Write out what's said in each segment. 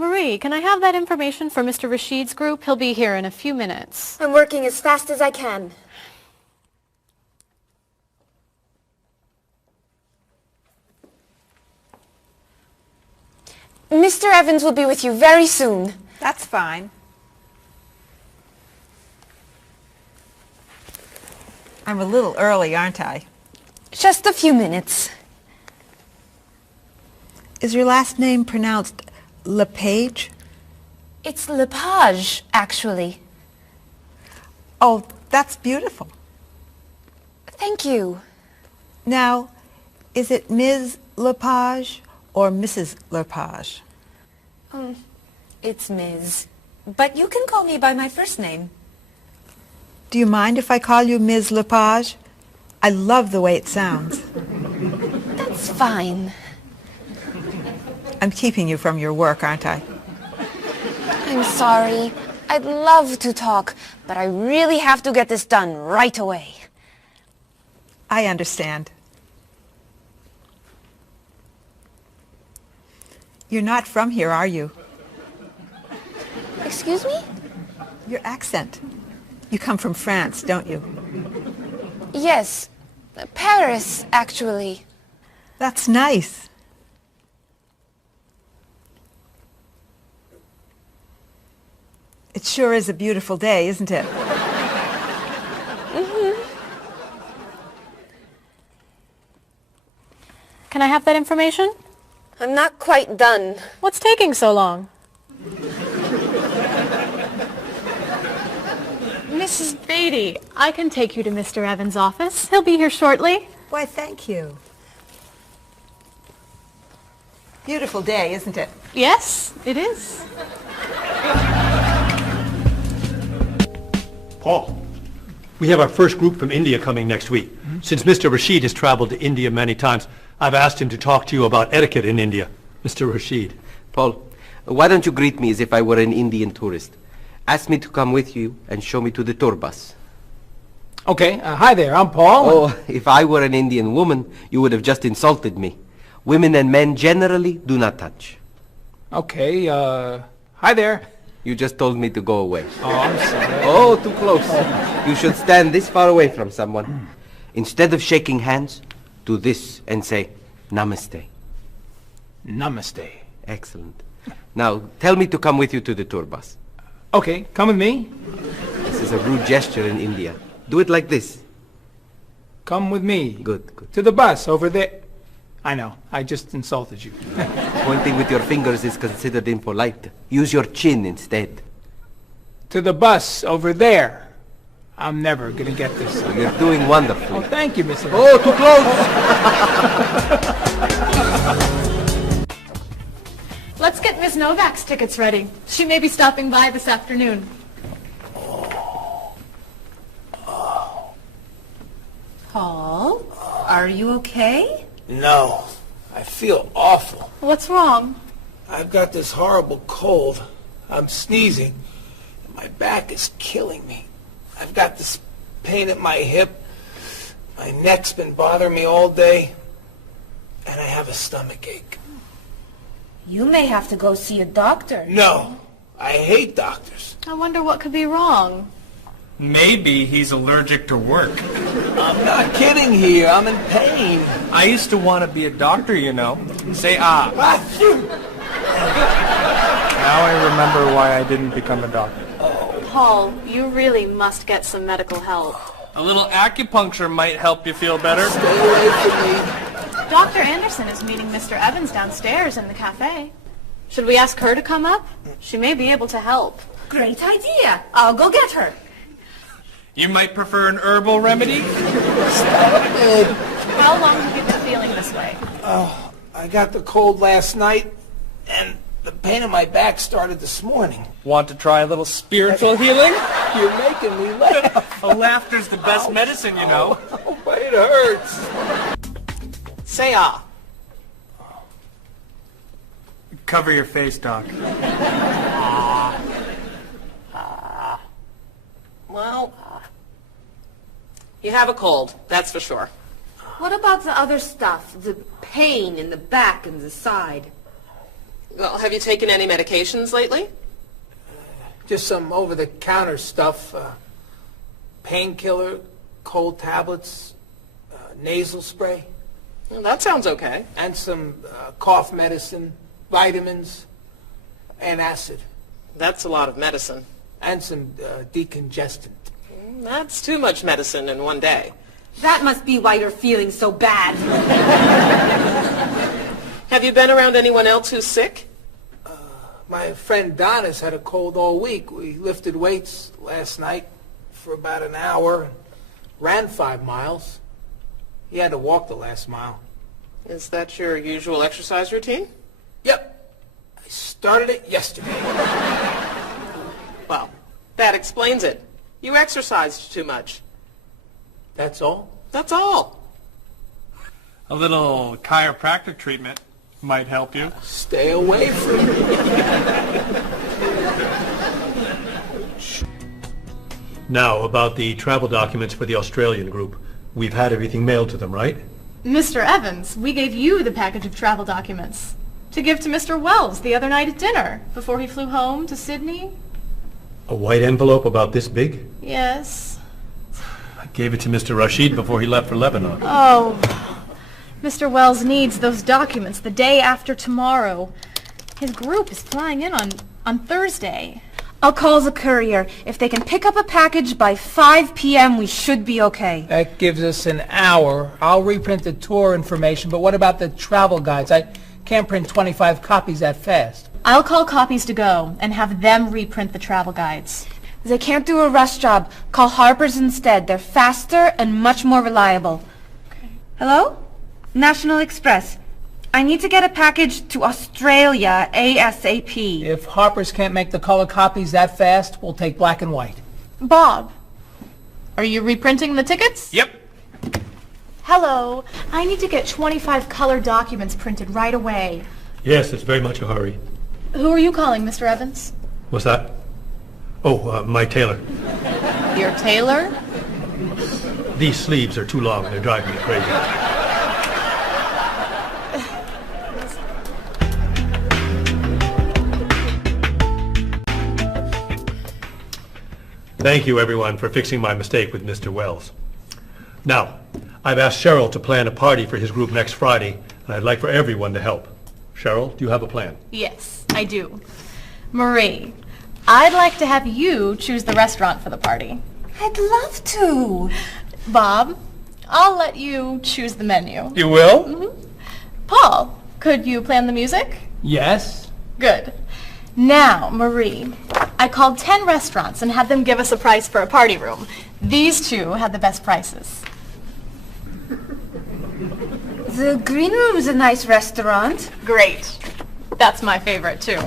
Marie, can I have that information for Mr. Rashid's group? He'll be here in a few minutes. I'm working as fast as I can. Mr. Evans will be with you very soon. That's fine. I'm a little early, aren't I? Just a few minutes. Is your last name pronounced LePage? It's Lepage, actually. Oh, that's beautiful. Thank you. Now, is it Ms. Lepage or Mrs. Lepage? It's Ms. But you can call me by my first name. Do you mind if I call you Ms. Lepage? I love the way it sounds. That's fine. I'm keeping you from your work, aren't I? I'm sorry. I'd love to talk, but I really have to get this done right away. I understand. You're not from here, are you? Excuse me? Your accent. You come from France, don't you? Yes. Paris, actually. That's nice. It sure is a beautiful day, isn't it? Can I have that information? I'm not quite done. What's taking so long? Mrs. Beatty, I can take you to Mr. Evans' office. He'll be here shortly. Why, thank you. Beautiful day, isn't it? Yes, it is. Paul, we have our first group from India coming next week. Since Mr. Rashid has traveled to India many times, I've asked him to talk to you about etiquette in India. Mr. Rashid. Paul, why don't you greet me as if I were an Indian tourist? Ask me to come with you and show me to the tour bus. Okay, hi there, I'm Paul. Oh, if I were an Indian woman, you would have just insulted me. Women and men generally do not touch. Okay, hi there. You just told me to go away. Oh, I'm sorry. Oh, too close. You should stand this far away from someone. Instead of shaking hands, do this and say, Namaste. Namaste. Excellent. Now, tell me to come with you to the tour bus. Okay, come with me. This is a rude gesture in India. Do it like this. Come with me. Good, good. To the bus over there. I know, I just insulted you. Pointing with your fingers is considered impolite. Use your chin instead. To the bus over there. I'm never gonna get this. You're doing wonderfully. Oh, thank you, Mr. Oh, too close! Let's get Ms. Novak's tickets ready. She may be stopping by this afternoon. Paul, are you okay? No, I feel awful. What's wrong? I've got this horrible cold. I'm sneezing. And my back is killing me. I've got this pain at my hip. My neck's been bothering me all day. And I have a stomach ache. You may have to go see a doctor. No, I hate doctors. I wonder what could be wrong. Maybe he's allergic to work. I'm not kidding here. I'm in pain. I used to want to be a doctor, you know. Say ah. Now I remember why I didn't become a doctor. Paul, you really must get some medical help. A little acupuncture might help you feel better. Stay away from me. Dr. Anderson is meeting Mr. Evans downstairs in the cafe. Should we ask her to come up? She may be able to help. Great idea. I'll go get her. You might prefer an herbal remedy? Stop it. How long have you been feeling this way? Oh, I got the cold last night, and the pain in my back started this morning. Want to try a little spiritual healing? You're making me laugh. Laughter's the best medicine, you know. Oh, but it hurts. Say ah. Cover your face, Doc. Well, you have a cold, that's for sure. What about the other stuff? The pain in the back and the side? Well, have you taken any medications lately? Just some over-the-counter stuff. Painkiller, cold tablets, nasal spray. Well, that sounds okay. And some cough medicine, vitamins, and acid. That's a lot of medicine. And some decongestant. That's too much medicine in one day. That must be why you're feeling so bad. Have you been around anyone else who's sick? My friend Don has had a cold all week. We lifted weights last night for about an hour, ran 5 miles. He had to walk the last mile. Is that your usual exercise routine? Yep. I started it yesterday. Well, that explains it. You exercised too much. That's all? That's all. A little chiropractic treatment might help you. Stay away from me. Now, about the travel documents for the Australian group. We've had everything mailed to them, right? Mr. Evans, we gave you the package of travel documents to give to Mr. Wells the other night at dinner before he flew home to Sydney. A white envelope about this big? Yes. I gave it to Mr. Rashid before he left for Lebanon. Oh, Mr. Wells needs those documents the day after tomorrow. His group is flying in on Thursday. I'll call the courier. If they can pick up a package by 5 p.m., we should be okay. That gives us an hour. I'll reprint the tour information, but what about the travel guides? I can't print 25 copies that fast. I'll call Copies to Go and have them reprint the travel guides. They can't do a rush job. Call Harper's instead. They're faster and much more reliable. Okay. Hello? National Express. I need to get a package to Australia ASAP. If Harper's can't make the color copies that fast, we'll take black and white. Bob, are you reprinting the tickets? Yep. Hello. I need to get 25 color documents printed right away. Yes, it's very much a hurry. Who are you calling, Mr. Evans? What's that? Oh, my tailor. Your tailor? These sleeves are too long and they're driving me crazy. Thank you, everyone, for fixing my mistake with Mr. Wells. Now, I've asked Cheryl to plan a party for his group next Friday, and I'd like for everyone to help. Cheryl, do you have a plan? Yes, I do. Marie, I'd like to have you choose the restaurant for the party. I'd love to. Bob, I'll let you choose the menu. You will? Mm-hmm. Paul, could you plan the music? Yes. Good. Now, Marie, I called 10 restaurants and had them give us a price for a party room. These two had the best prices. The Green Room's a nice restaurant. Great. That's my favorite, too.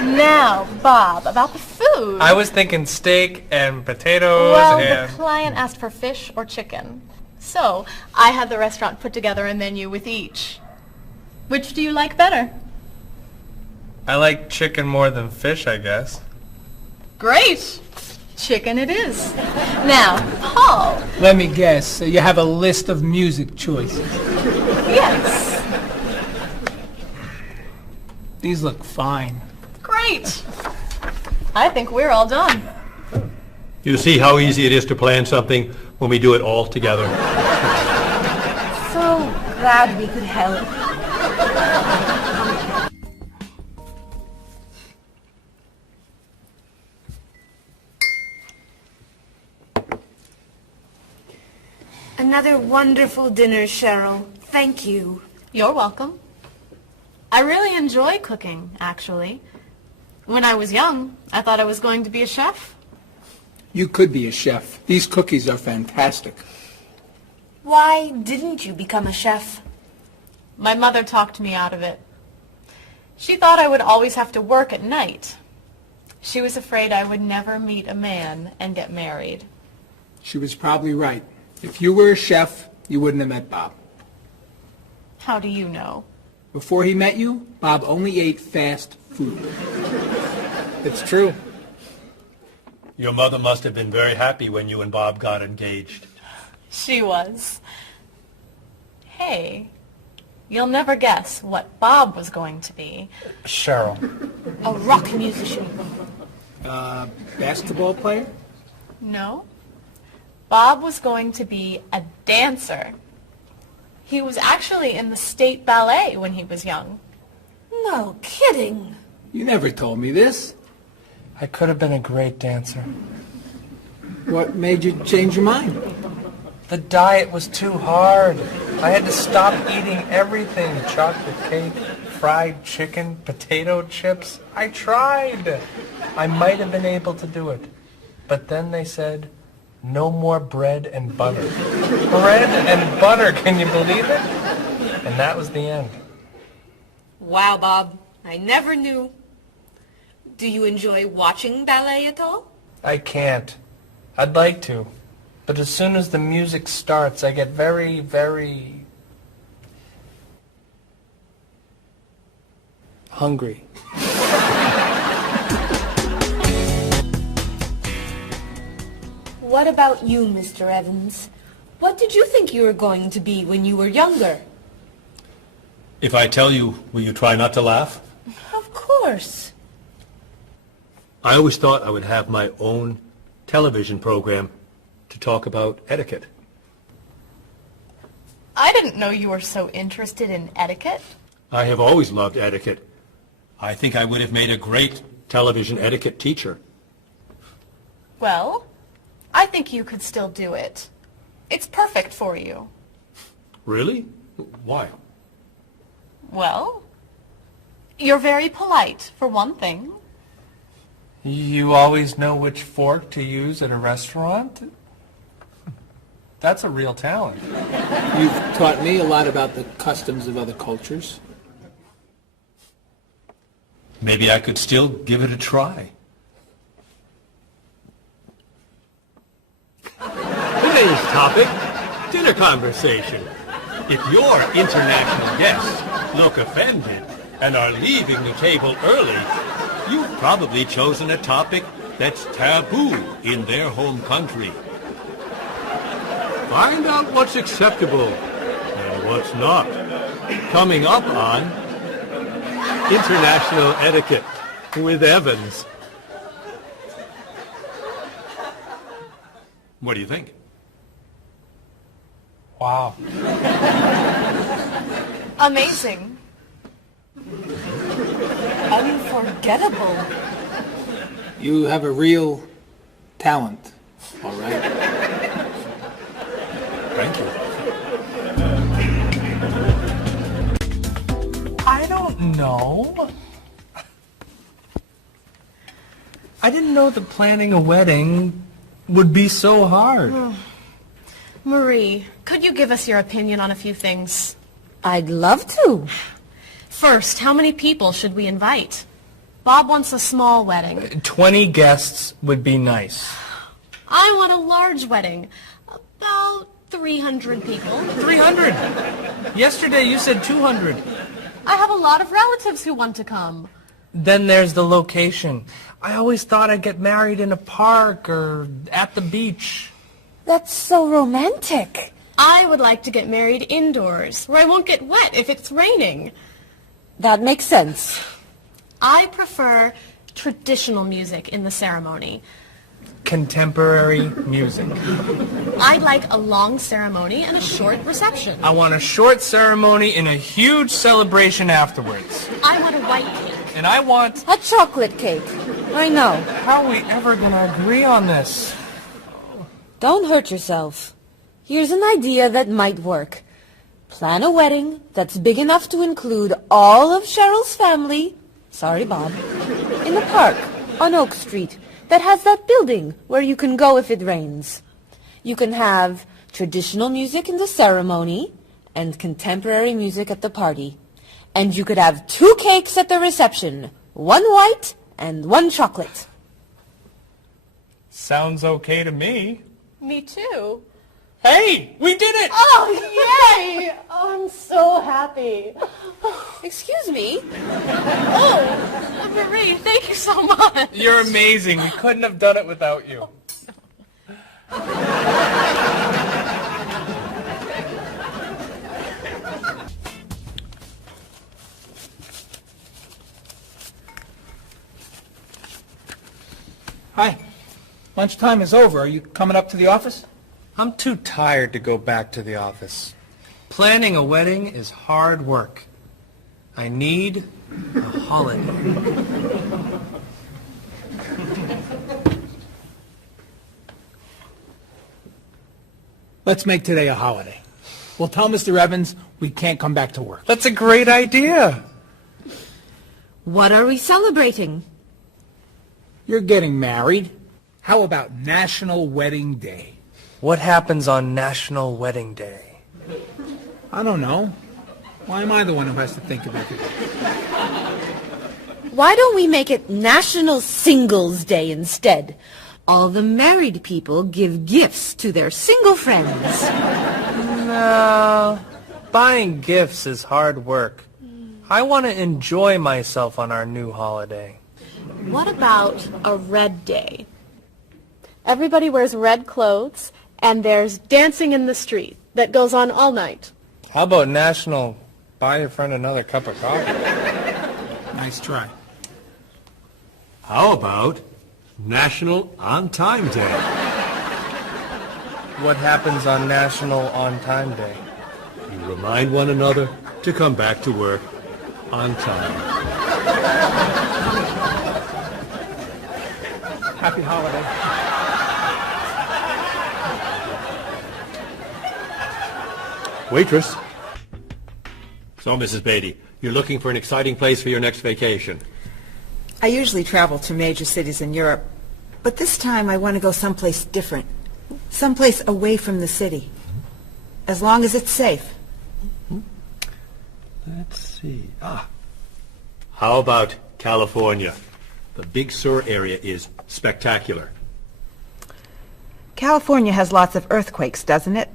Now, Bob, about the food. I was thinking steak and potatoes Well, and... the client asked for fish or chicken. So, I had the restaurant put together a menu with each. Which do you like better? I like chicken more than fish, I guess. Great. Chicken it is. Now, Paul. Let me guess. You have a list of music choices. Yes. These look fine. Great. I think we're all done. You see how easy it is to plan something when we do it all together. So glad we could help. Another wonderful dinner, Cheryl. Thank you. You're welcome. I really enjoy cooking, actually. When I was young, I thought I was going to be a chef. You could be a chef. These cookies are fantastic. Why didn't you become a chef? My mother talked me out of it. She thought I would always have to work at night. She was afraid I would never meet a man and get married. She was probably right. If you were a chef, you wouldn't have met Bob. How do you know? Before he met you, Bob only ate fast food. It's true. Your mother must have been very happy when you and Bob got engaged. She was. Hey, You'll never guess what Bob was going to be. Cheryl. A rock musician. Basketball player? No. Bob was going to be a dancer. He was actually in the state ballet when he was young. No kidding. You never told me this. I could have been a great dancer. What made you change your mind? The diet was too hard. I had to stop eating everything. Chocolate cake, fried chicken, potato chips. I tried. I might have been able to do it. But then they said, no more bread and butter. Bread and butter, can you believe it? And that was the end. Wow, Bob. I never knew. Do you enjoy watching ballet at all? I can't. I'd like to. But as soon as the music starts, I get very, very hungry. What about you, Mr. Evans? What did you think you were going to be when you were younger? If I tell you, will you try not to laugh? Of course. I always thought I would have my own television program to talk about etiquette. I didn't know you were so interested in etiquette. I have always loved etiquette. I think I would have made a great television etiquette teacher. Well, I think you could still do it. It's perfect for you. Really? Why? Well, you're very polite, for one thing. You always know which fork to use at a restaurant? That's a real talent. You've taught me a lot about the customs of other cultures. Maybe I could still give it a try. Today's topic, dinner conversation. If your international guests look offended and are leaving the table early, you've probably chosen a topic that's taboo in their home country. Find out what's acceptable and what's not. Coming up on International Etiquette with Evans. What do you think? Wow. Amazing. Unforgettable. You have a real talent, all right? Thank you. I don't know. I didn't know that planning a wedding would be so hard. Marie, could you give us your opinion on a few things? I'd love to. First, how many people should we invite? Bob wants a small wedding. 20 guests would be nice. I want a large wedding. About 300 people. 300? Yesterday you said 200. I have a lot of relatives who want to come. Then there's the location. I always thought I'd get married in a park or at the beach. That's so romantic. I would like to get married indoors, where I won't get wet if it's raining. That makes sense. I prefer traditional music in the ceremony. Contemporary music. I'd like a long ceremony and a short reception. I want a short ceremony and a huge celebration afterwards. I want a white cake. And I want... A chocolate cake. I know. How are we ever going to agree on this? Don't hurt yourself. Here's an idea that might work. Plan a wedding that's big enough to include all of Cheryl's family, sorry Bob, in a park on Oak Street that has that building where you can go if it rains. You can have traditional music in the ceremony and contemporary music at the party. And you could have 2 cakes at the reception, 1 white and 1 chocolate. Sounds okay to me. Me too. Hey, we did it! Oh, yay! Oh, I'm so happy. Excuse me? Oh, Marie, thank you so much. You're amazing. We couldn't have done it without you. Hi. Lunchtime is over. Are you coming up to the office? I'm too tired to go back to the office. Planning a wedding is hard work. I need a holiday. Let's make today a holiday. We'll tell Mr. Evans we can't come back to work. That's a great idea. What are we celebrating? You're getting married. How about National Wedding Day? What happens on National Wedding Day? I don't know. Why am I the one who has to think of everything? Why don't we make it National Singles Day instead? All the married people give gifts to their single friends. No. Buying gifts is hard work. I want to enjoy myself on our new holiday. What about a red day? Everybody wears red clothes, and there's dancing in the street that goes on all night. How about National Buy Your Friend Another Cup of Coffee? Nice try. How about National On Time Day? What happens on National On Time Day? You remind one another to come back to work on time. Happy holiday. Waitress. So, Mrs. Beatty, you're looking for an exciting place for your next vacation. I usually travel to major cities in Europe, but this time I want to go someplace different. Someplace away from the city. As long as it's safe. Let's see. How about California? The Big Sur area is spectacular. California has lots of earthquakes, doesn't it?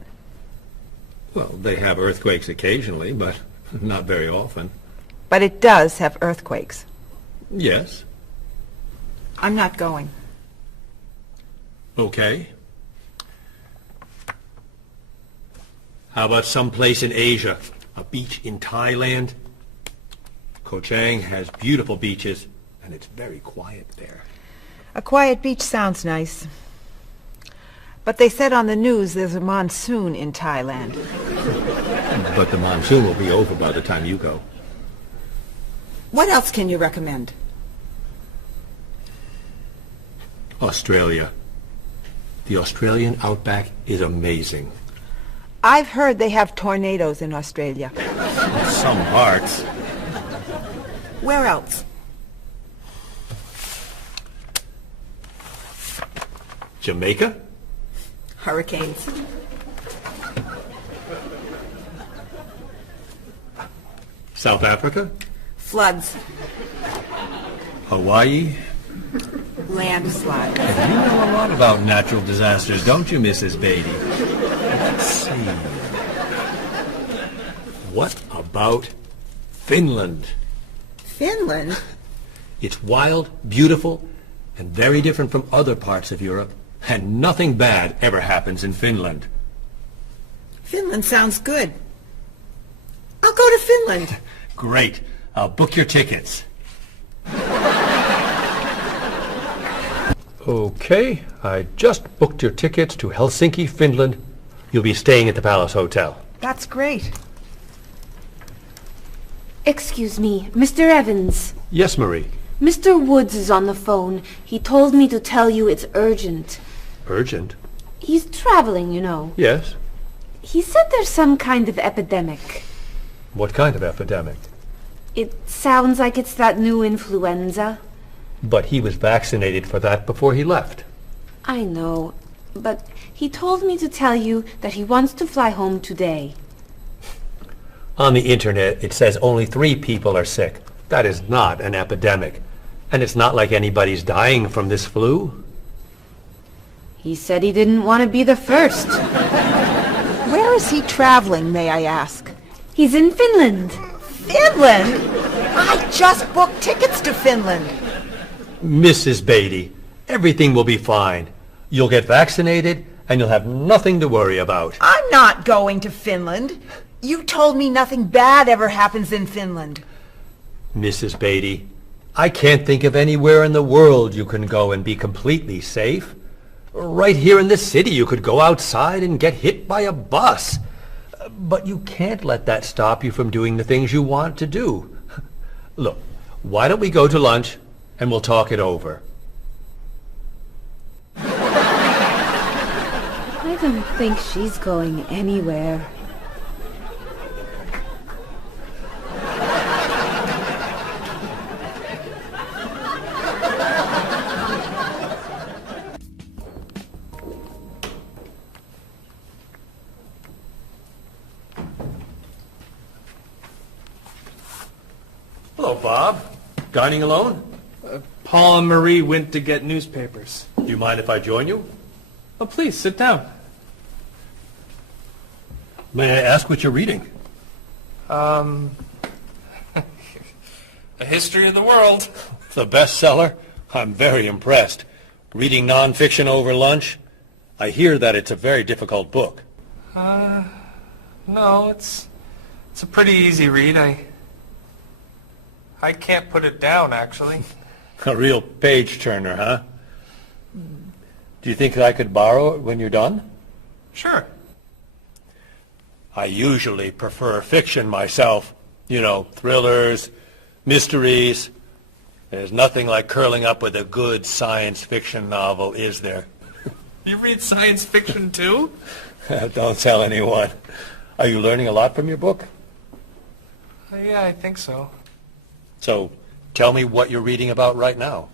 Well, they have earthquakes occasionally, but not very often. But it does have earthquakes. Yes. I'm not going. Okay. How about someplace in Asia? A beach in Thailand? Koh Chang has beautiful beaches, and it's very quiet there. A quiet beach sounds nice. But they said on the news there's a monsoon in Thailand. But the monsoon will be over by the time you go. What else can you recommend? Australia. The Australian outback is amazing. I've heard they have tornadoes in Australia. Some parts. Where else? Jamaica? Hurricanes. South Africa? Floods. Hawaii? Landslides. You know a lot about natural disasters, don't you, Mrs. Beatty? Let's see. What about Finland? Finland? It's wild, beautiful, and very different from other parts of Europe. And nothing bad ever happens in Finland. Finland sounds good. I'll go to Finland. Great. I'll book your tickets. Okay, I just booked your tickets to Helsinki, Finland. You'll be staying at the Palace Hotel. That's great. Excuse me, Mr. Evans. Yes, Marie. Mr. Woods is on the phone. He told me to tell you it's urgent. Urgent? He's traveling, you know. Yes. He said there's some kind of epidemic. What kind of epidemic? It sounds like it's that new influenza. But he was vaccinated for that before he left. I know, but he told me to tell you that he wants to fly home today. On the internet, it says only 3 people are sick. That is not an epidemic. And it's not like anybody's dying from this flu. He said he didn't want to be the first. Where is he traveling, may I ask? He's in Finland. Finland? I just booked tickets to Finland. Mrs. Beatty, everything will be fine. You'll get vaccinated, and you'll have nothing to worry about. I'm not going to Finland. You told me nothing bad ever happens in Finland. Mrs. Beatty, I can't think of anywhere in the world you can go and be completely safe. Right here in this city, you could go outside and get hit by a bus. But you can't let that stop you from doing the things you want to do. Look, why don't we go to lunch and we'll talk it over? I don't think she's going anywhere. Hello, Bob. Dining alone? Paul and Marie went to get newspapers. Do you mind if I join you? Oh, please, sit down. May I ask what you're reading? A history of the world. The bestseller? I'm very impressed. Reading nonfiction over lunch? I hear that it's a very difficult book. No, it's a pretty easy read. I can't put it down, actually. A real page-turner, huh? Do you think I could borrow it when you're done? Sure. I usually prefer fiction myself. You know, thrillers, mysteries. There's nothing like curling up with a good science fiction novel, is there? You read science fiction too? Don't tell anyone. Are you learning a lot from your book? Yeah, I think so. So, tell me what you're reading about right now.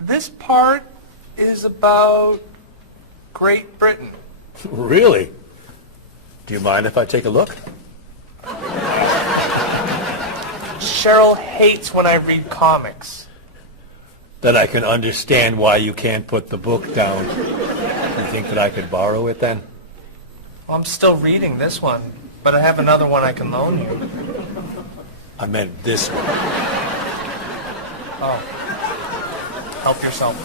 This part is about Great Britain. Really? Do you mind if I take a look? Cheryl hates when I read comics. Then I can understand why you can't put the book down. You think that I could borrow it then? Well, I'm still reading this one, but I have another one I can loan you. I meant this one. Oh. Help yourself.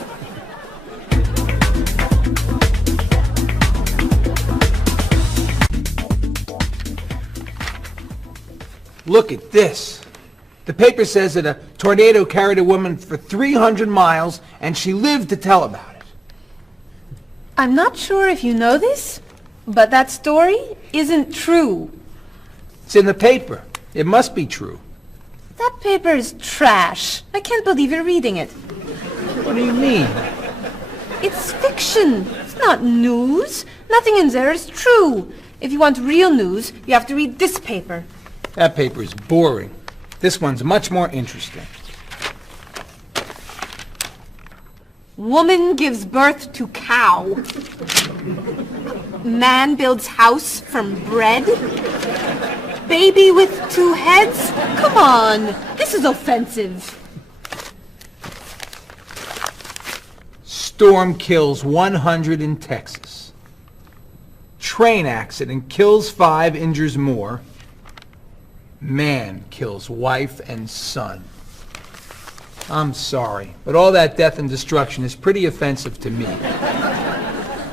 Look at this. The paper says that a tornado carried a woman for 300 miles, and she lived to tell about it. I'm not sure if you know this, but that story isn't true. It's in the paper. It must be true. That paper is trash. I can't believe you're reading it. What do you mean? It's fiction. It's not news. Nothing in there is true. If you want real news, you have to read this paper. That paper is boring. This one's much more interesting. Woman gives birth to cow. Man builds house from bread. Baby with 2 heads? Come on, this is offensive. Storm kills 100 in Texas. Train accident kills 5, injures more. Man kills wife and son. I'm sorry, but all that death and destruction is pretty offensive to me.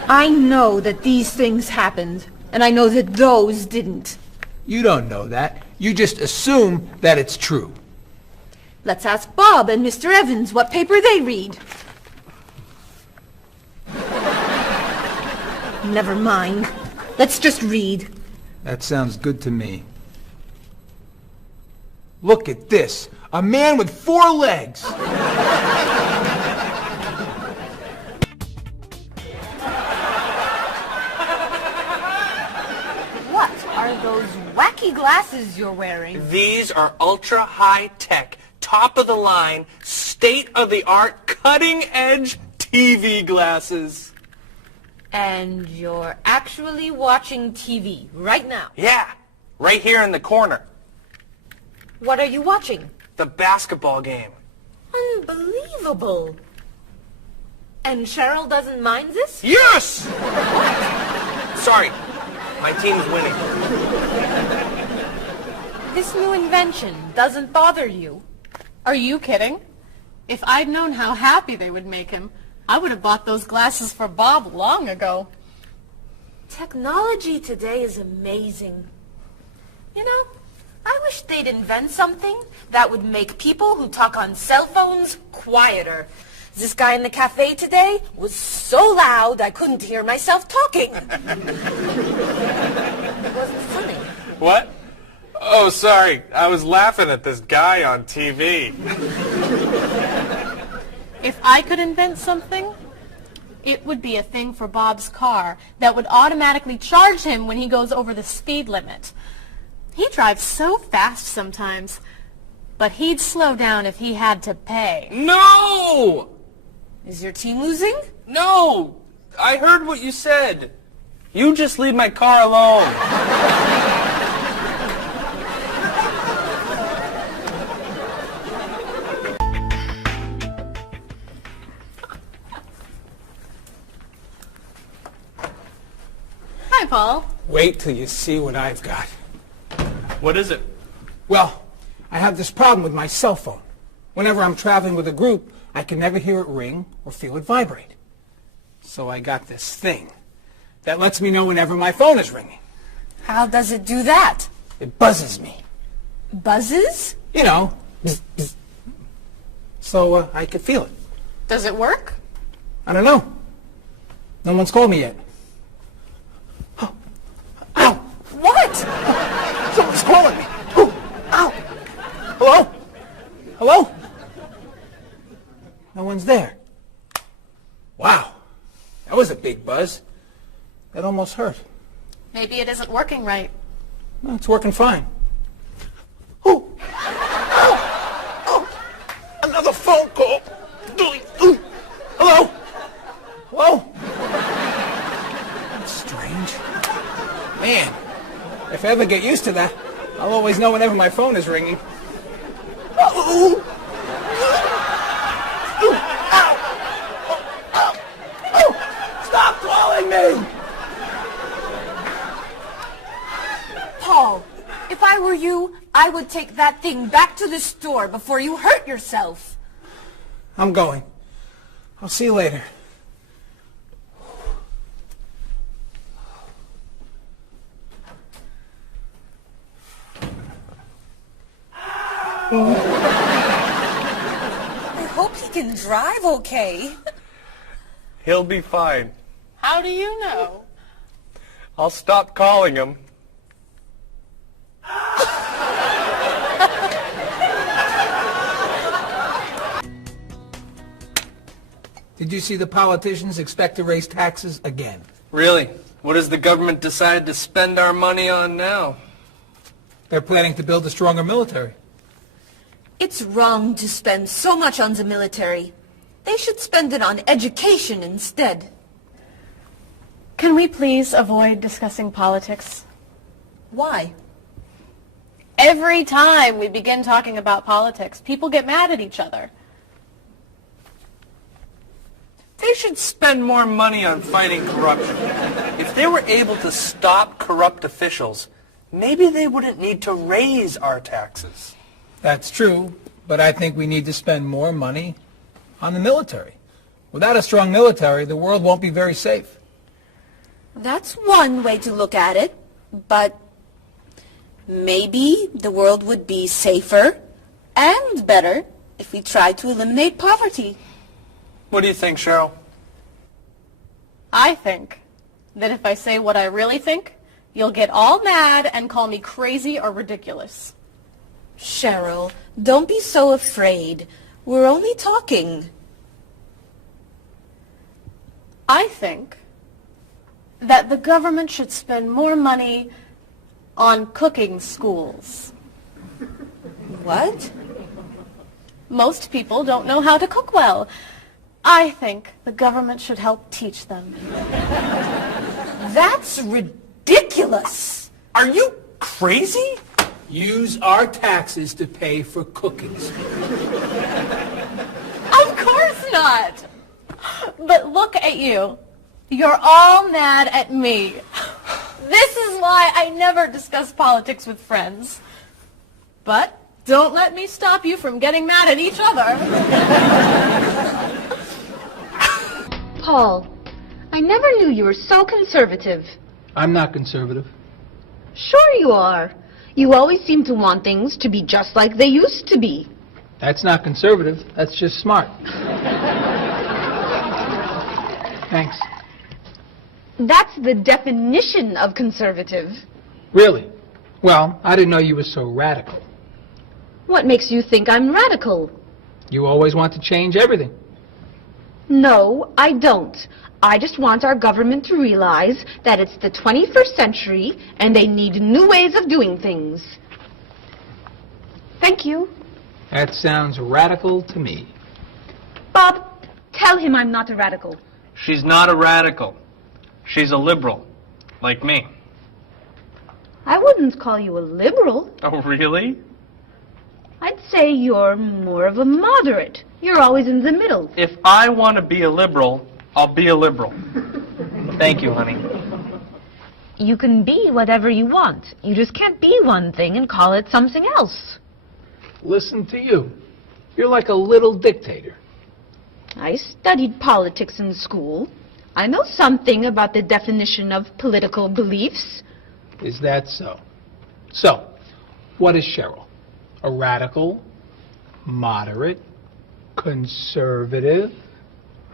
I know that these things happened, and I know that those didn't. You don't know that. You just assume that it's true. Let's ask Bob and Mr. Evans what paper they read. Never mind. Let's just read. That sounds good to me. Look at this. A man with 4 legs. What are those wacky glasses you're wearing? These are ultra high tech, top of the line, state of the art, cutting edge TV glasses. And you're actually watching TV right now? Yeah, right here in the corner. What are you watching? The basketball game. Unbelievable. And Cheryl doesn't mind this? Yes! Sorry, my team's winning. This new invention doesn't bother you. Are you kidding? If I'd known how happy they would make him, I would have bought those glasses for Bob long ago. Technology today is amazing. You know, I wish they they'd invent something that would make people who talk on cell phones quieter. This guy in the cafe today was so loud I couldn't hear myself talking. It wasn't funny. What? Oh, sorry. I was laughing at this guy on TV. If I could invent something, it would be a thing for Bob's car that would automatically charge him when he goes over the speed limit. He drives so fast sometimes, but he'd slow down if he had to pay. No! Is your team losing? No! I heard what you said. You just leave my car alone. Hi, Paul. Wait till you see what I've got. What is it? Well, I have this problem with my cell phone. Whenever I'm traveling with a group, I can never hear it ring or feel it vibrate. So I got this thing that lets me know whenever my phone is ringing. How does it do that? It buzzes me. Buzzes? You know, bzz, bzz. So I can feel it. Does it work? I don't know. No one's called me yet. Oh. Ow! What? Someone's calling me. Oh. Ow! Hello? Hello? No one's there. Wow. That was a big buzz. That almost hurt. Maybe it isn't working right. No, it's working fine. Oh! Ow! Oh! Another phone call. Hello? Hello? That's strange. Man, if I ever get used to that, I'll always know whenever my phone is ringing. Oh! Stop calling me! Paul, if I were you, I would take that thing back to the store before you hurt yourself. I'm going. I'll see you later. I hope he can drive okay. He'll be fine. How do you know? I'll stop calling him. Did you see the politicians expect to raise taxes again? Really? What has the government decided to spend our money on now? They're planning to build a stronger military. It's wrong to spend so much on the military. They should spend it on education instead. Can we please avoid discussing politics? Why? Every time we begin talking about politics, people get mad at each other. They should spend more money on fighting corruption. If they were able to stop corrupt officials, maybe they wouldn't need to raise our taxes. That's true, but I think we need to spend more money on the military. Without a strong military, the world won't be very safe. That's one way to look at it, but maybe the world would be safer and better if we tried to eliminate poverty. What do you think, Cheryl? I think that if I say what I really think, you'll get all mad and call me crazy or ridiculous. Cheryl, don't be so afraid. We're only talking. I think that the government should spend more money on cooking schools. What? Most people don't know how to cook well. I think the government should help teach them. That's ridiculous. Are you crazy? Use our taxes to pay for cooking. Of course not. But look at you. You're all mad at me. This is why I never discuss politics with friends. But don't let me stop you from getting mad at each other. Paul, I never knew you were so conservative. I'm not conservative. Sure you are. You always seem to want things to be just like they used to be. That's not conservative. That's just smart. Thanks. That's the definition of conservative. Really? Well, I didn't know you were so radical. What makes you think I'm radical? You always want to change everything. No, I don't. I just want our government to realize that it's the 21st century and they need new ways of doing things. Thank you. That sounds radical to me. Bob, tell him I'm not a radical. She's not a radical. She's a liberal, like me. I wouldn't call you a liberal. Oh, really? I'd say you're more of a moderate. You're always in the middle. If I want to be a liberal, I'll be a liberal. Thank you, honey. You can be whatever you want. You just can't be one thing and call it something else. Listen to you. You're like a little dictator. I studied politics in school. I know something about the definition of political beliefs. Is that so? So, what is Cheryl? A radical, moderate, conservative?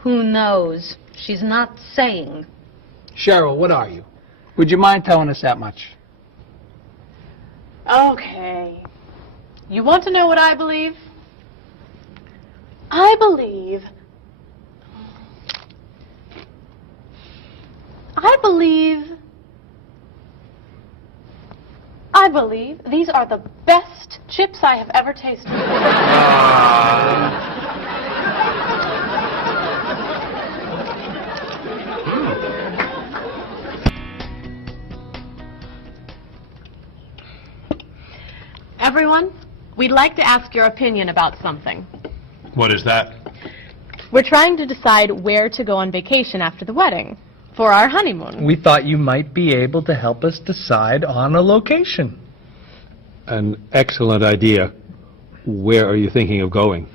Who knows? She's not saying. Cheryl, what are you? Would you mind telling us that much? Okay. You want to know what I believe? I believe these are the best chips I have ever tasted. Everyone, we'd like to ask your opinion about something. What is that? We're trying to decide where to go on vacation after the wedding for our honeymoon. We thought you might be able to help us decide on a location. An excellent idea. Where are you thinking of going?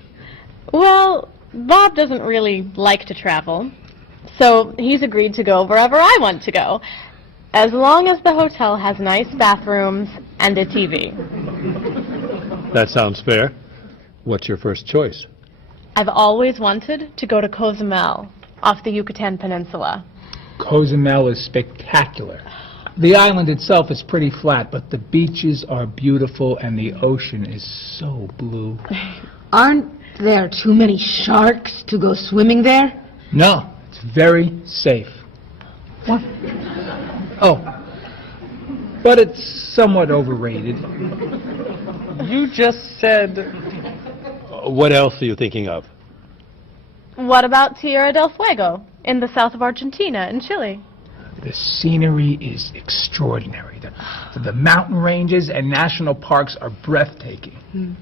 Well, Bob doesn't really like to travel, so he's agreed to go wherever I want to go, as long as the hotel has nice bathrooms and a TV. That sounds fair. What's your first choice? I've always wanted to go to Cozumel, off the Yucatan Peninsula. Cozumel is spectacular. The island itself is pretty flat, but the beaches are beautiful and the ocean is so blue. Aren't there too many sharks to go swimming there? No, it's very safe. What? Oh, but it's somewhat overrated. You just said... What else are you thinking of? What about Tierra del Fuego, in the south of Argentina and Chile? The scenery is extraordinary. The mountain ranges and national parks are breathtaking.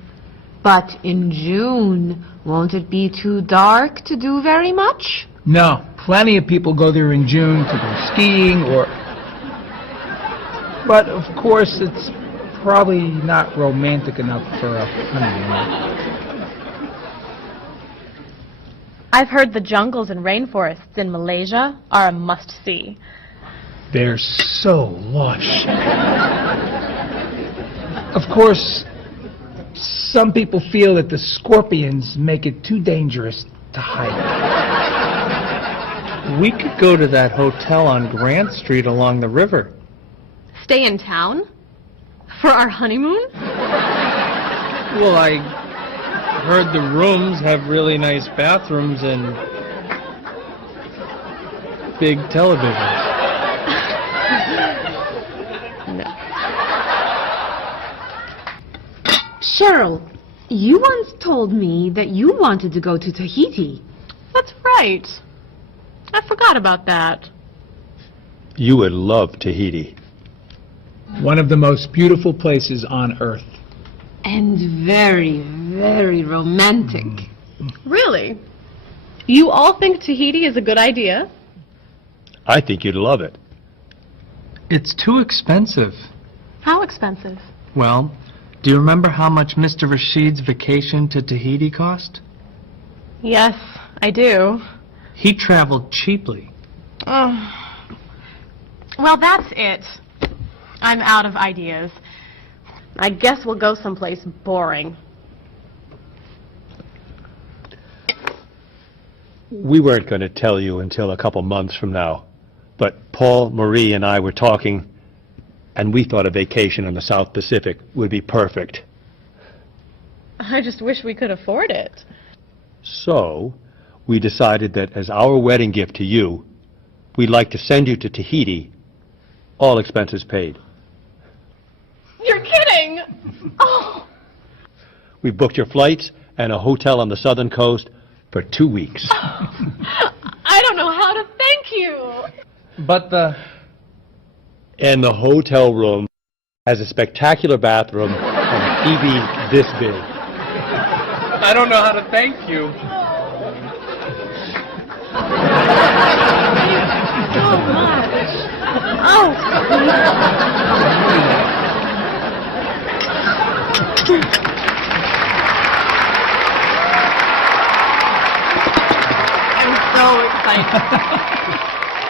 But in June, won't it be too dark to do very much? No, plenty of people go there in June to go skiing or... But, of course, it's probably not romantic enough for a honeymoon. I've heard the jungles and rainforests in Malaysia are a must-see. They're so lush. Of course, some people feel that the scorpions make it too dangerous to hike. We could go to that hotel on Grant Street along the river. Stay in town? For our honeymoon? Well, I heard the rooms have really nice bathrooms and big televisions. Cheryl, you once told me that you wanted to go to Tahiti. That's right. I forgot about that. You would love Tahiti. One of the most beautiful places on Earth. And very, very romantic. Really? You all think Tahiti is a good idea? I think you'd love it. It's too expensive. How expensive? Well, do you remember how much Mr. Rashid's vacation to Tahiti cost? Yes, I do. He traveled cheaply. Oh. Well, that's it. I'm out of ideas. I guess we'll go someplace boring. We weren't going to tell you until a couple months from now, but Paul, Marie, and I were talking, and we thought a vacation on the South Pacific would be perfect. I just wish we could afford it. So, we decided that as our wedding gift to you, we'd like to send you to Tahiti, all expenses paid. You're kidding! Oh! We booked your flights and a hotel on the southern coast for 2 weeks. I don't know how to thank you! But And the hotel room has a spectacular bathroom and a TV this big. I don't know how to thank you. So much. Oh! I'm so excited.